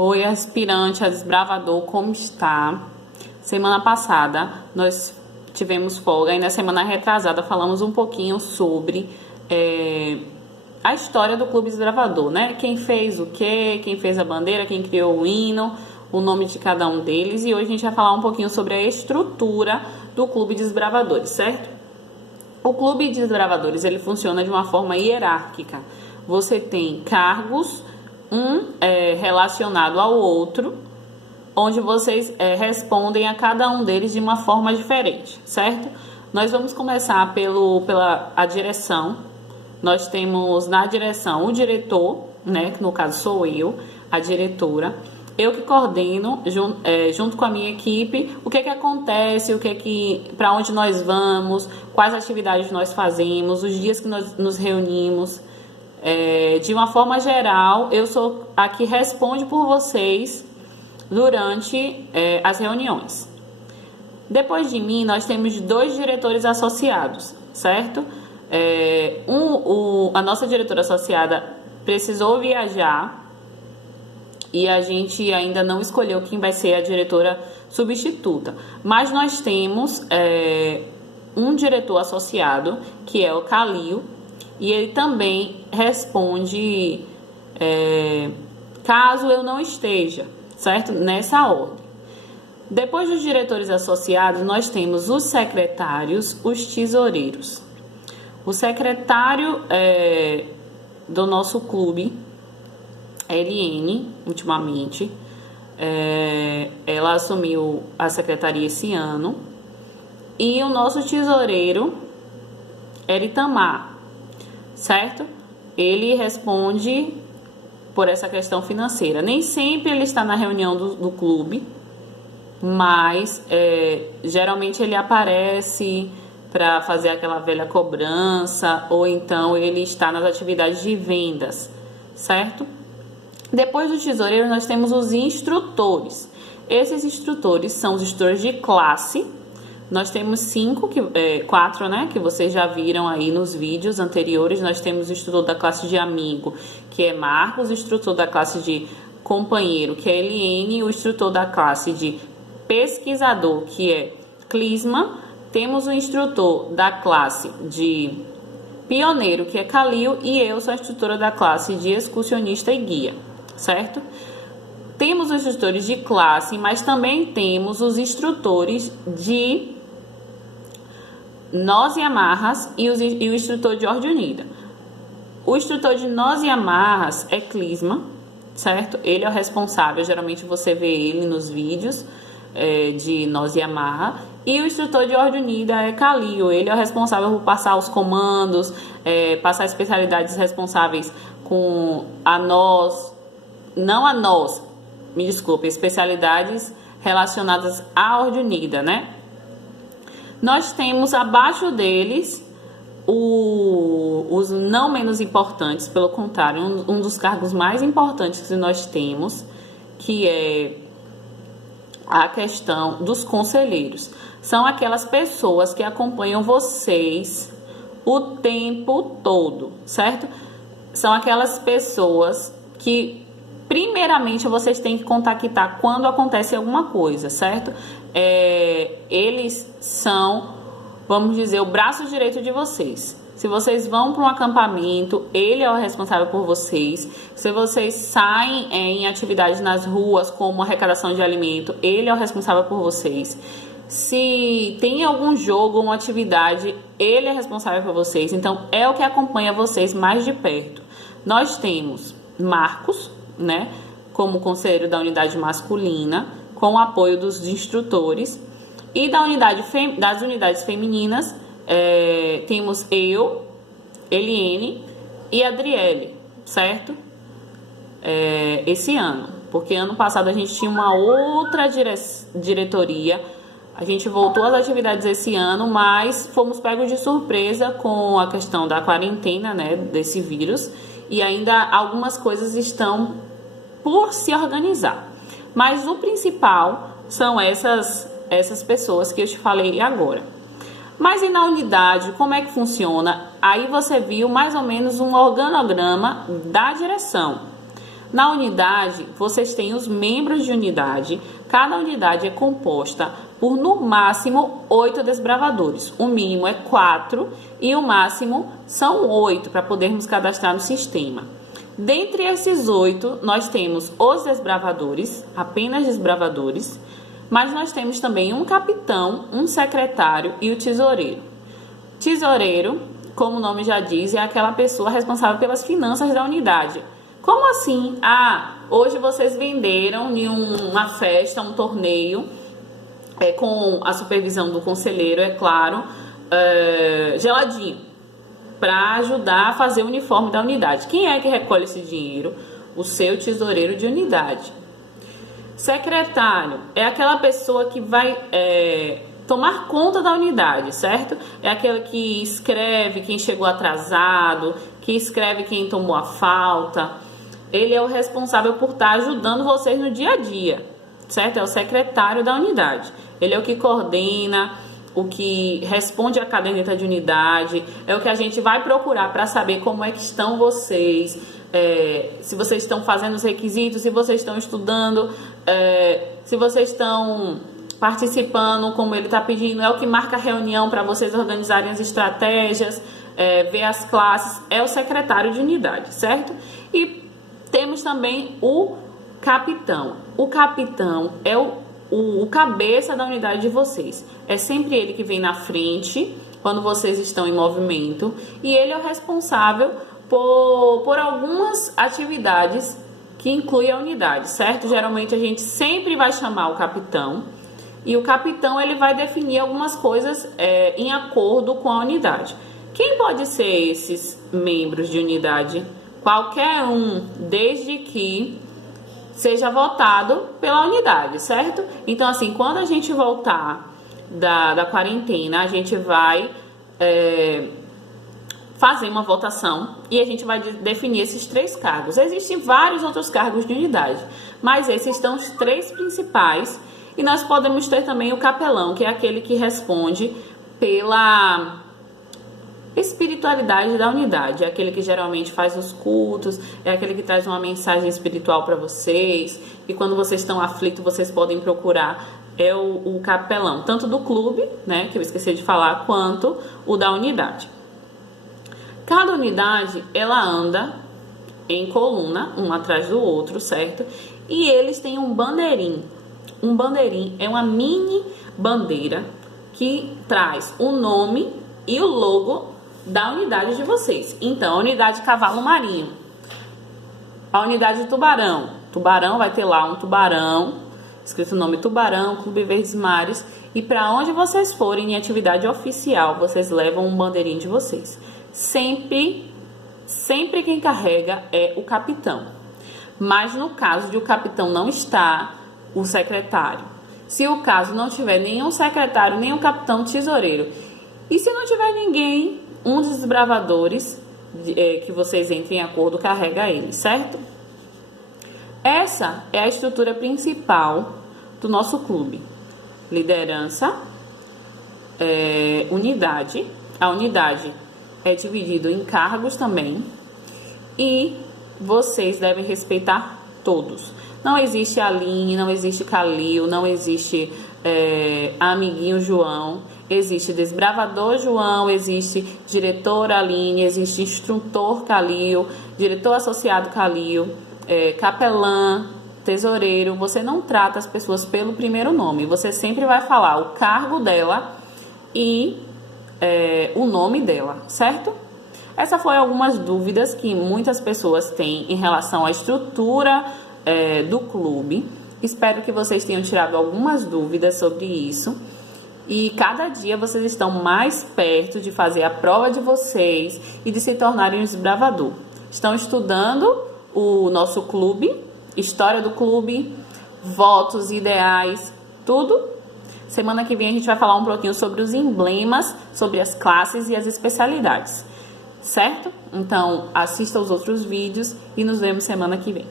Oi, aspirante a desbravador, como está? Semana passada nós tivemos folga e na semana retrasada falamos um pouquinho sobre a história do Clube Desbravador, né? Quem fez o quê, quem fez a bandeira, quem criou o hino, o nome de cada um deles. E hoje a gente vai falar um pouquinho sobre a estrutura do Clube Desbravadores, certo? O Clube de Desbravadores, ele funciona de uma forma hierárquica. Você tem cargos, relacionado ao outro, onde vocês respondem a cada um deles de uma forma diferente, certo? Nós vamos começar pela direção. Nós temos na direção o diretor, né, que no caso sou eu, a diretora. Eu que coordeno, junto com a minha equipe, o que acontece, para onde nós vamos, quais atividades nós fazemos, os dias que nós nos reunimos. De uma forma geral, eu sou a que responde por vocês durante as reuniões. Depois de mim, nós temos 2 diretores associados, certo? A nossa diretora associada precisou viajar e a gente ainda não escolheu quem vai ser a diretora substituta. Mas nós temos um diretor associado, que é o Calil, e ele também responde caso eu não esteja, certo? Nessa ordem. Depois dos diretores associados, nós temos os secretários, os tesoureiros. O secretário do nosso clube, Eliane, ultimamente, ela assumiu a secretaria esse ano. E o nosso tesoureiro, Eritamar, certo? Ele responde por essa questão financeira. Nem sempre ele está na reunião do clube, mas geralmente ele aparece para fazer aquela velha cobrança, ou então ele está nas atividades de vendas, certo? Depois do tesoureiro, nós temos os instrutores. Esses instrutores são os instrutores de classe. Nós temos 4, né, que vocês já viram aí nos vídeos anteriores. Nós temos o instrutor da classe de amigo, que é Marcos, o instrutor da classe de companheiro, que é Eliane, o instrutor da classe de pesquisador, que é Clisma. Temos o instrutor da classe de pioneiro, que é Calil, e eu sou a instrutora da classe de excursionista e guia, certo? Temos os instrutores de classe, mas também temos os instrutores de nós e amarras e o instrutor de ordem unida. O instrutor de nós e amarras é Clisma, certo? Ele é o responsável, geralmente você vê ele nos vídeos de nós e amarra. E o instrutor de ordem unida é Calil, ele é o responsável por passar os comandos, passar especialidades responsáveis com me desculpe, especialidades relacionadas à ordem unida, né? Nós temos abaixo deles os não menos importantes, pelo contrário, um dos cargos mais importantes que nós temos, que é a questão dos conselheiros. São aquelas pessoas que acompanham vocês o tempo todo, certo? São aquelas pessoas que primeiramente vocês têm que contactar quando acontece alguma coisa, certo? Eles são, vamos dizer, o braço direito de vocês. Se vocês vão para um acampamento, ele é o responsável por vocês. Se vocês saem em atividades nas ruas, como arrecadação de alimento, ele é o responsável por vocês. Se tem algum jogo, uma atividade, ele é responsável por vocês. Então, é o que acompanha vocês mais de perto. Nós temos Marcos, né, como conselheiro da unidade masculina, com o apoio dos instrutores, e das unidades femininas, temos eu, Eliane e Adriele, certo? Esse ano, porque ano passado a gente tinha uma outra diretoria, a gente voltou às atividades esse ano, mas fomos pegos de surpresa com a questão da quarentena, né, desse vírus, e ainda algumas coisas estão por se organizar. Mas o principal são essas pessoas que eu te falei agora. Mas e na unidade, como é que funciona? Aí você viu mais ou menos um organograma da direção. Na unidade, vocês têm os membros de unidade. Cada unidade é composta por, no máximo, 8 desbravadores. O mínimo é 4 e o máximo são 8 para podermos cadastrar no sistema. Dentre esses 8, nós temos os desbravadores, apenas desbravadores, mas nós temos também um capitão, um secretário e o tesoureiro. Tesoureiro, como o nome já diz, é aquela pessoa responsável pelas finanças da unidade. Como assim? Hoje vocês venderam em uma festa, um torneio, com a supervisão do conselheiro, é claro, geladinho, para ajudar a fazer o uniforme da unidade. Quem é que recolhe esse dinheiro? O seu tesoureiro de unidade. Secretário é aquela pessoa que vai tomar conta da unidade, certo? É aquele que escreve quem chegou atrasado, que escreve quem tomou a falta. Ele é o responsável por estar ajudando vocês no dia a dia, certo? É o secretário da unidade. Ele é o que coordena, o que responde a caderneta de unidade, é o que a gente vai procurar para saber como é que estão vocês, se vocês estão fazendo os requisitos, se vocês estão estudando, se vocês estão participando, como ele está pedindo, é o que marca a reunião para vocês organizarem as estratégias, ver as classes, é o secretário de unidade, certo? E temos também o capitão. O capitão é o cabeça da unidade de vocês. É sempre ele que vem na frente quando vocês estão em movimento e ele é o responsável por algumas atividades que incluem a unidade, certo? Geralmente a gente sempre vai chamar o capitão e o capitão ele vai definir algumas coisas em acordo com a unidade. Quem pode ser esses membros de unidade? Qualquer um, desde que seja votado pela unidade, certo? Então, assim, quando a gente voltar da quarentena, a gente vai fazer uma votação e a gente vai definir esses 3 cargos. Existem vários outros cargos de unidade, mas esses são os 3 principais. E nós podemos ter também o capelão, que é aquele que responde pela espiritualidade da unidade, é aquele que geralmente faz os cultos, é aquele que traz uma mensagem espiritual para vocês, e quando vocês estão aflitos, vocês podem procurar o capelão, tanto do clube, né, que eu esqueci de falar, quanto o da unidade. Cada unidade, ela anda em coluna, um atrás do outro, certo? E eles têm um bandeirinho. Um bandeirinho é uma mini bandeira que traz o nome e o logo da unidade de vocês. Então, a unidade Cavalo Marinho, a unidade Tubarão. Tubarão vai ter lá um tubarão, escrito o nome Tubarão, Clube Verdes Mares. E para onde vocês forem em atividade oficial, vocês levam um bandeirinho de vocês. Sempre quem carrega é o capitão. Mas no caso de o capitão não estar, o secretário. Se o caso não tiver nenhum secretário, nem um capitão, tesoureiro. E se não tiver ninguém, um dos desbravadores que vocês entrem em acordo carrega ele, certo? Essa é a estrutura principal do nosso clube. Liderança, unidade. A unidade é dividida em cargos também. E vocês devem respeitar todos. Não existe Aline, não existe Calil, não existe amiguinho João. Existe desbravador João, existe diretor Aline, existe instrutor Calil, diretor associado Calil, capelã, tesoureiro. Você não trata as pessoas pelo primeiro nome. Você sempre vai falar o cargo dela e o nome dela, certo? Essa foi algumas dúvidas que muitas pessoas têm em relação à estrutura do clube. Espero que vocês tenham tirado algumas dúvidas sobre isso. E cada dia vocês estão mais perto de fazer a prova de vocês e de se tornarem um desbravador. Estão estudando o nosso clube, história do clube, votos, ideais, tudo. Semana que vem a gente vai falar um pouquinho sobre os emblemas, sobre as classes e as especialidades, certo? Então, assista os outros vídeos e nos vemos semana que vem.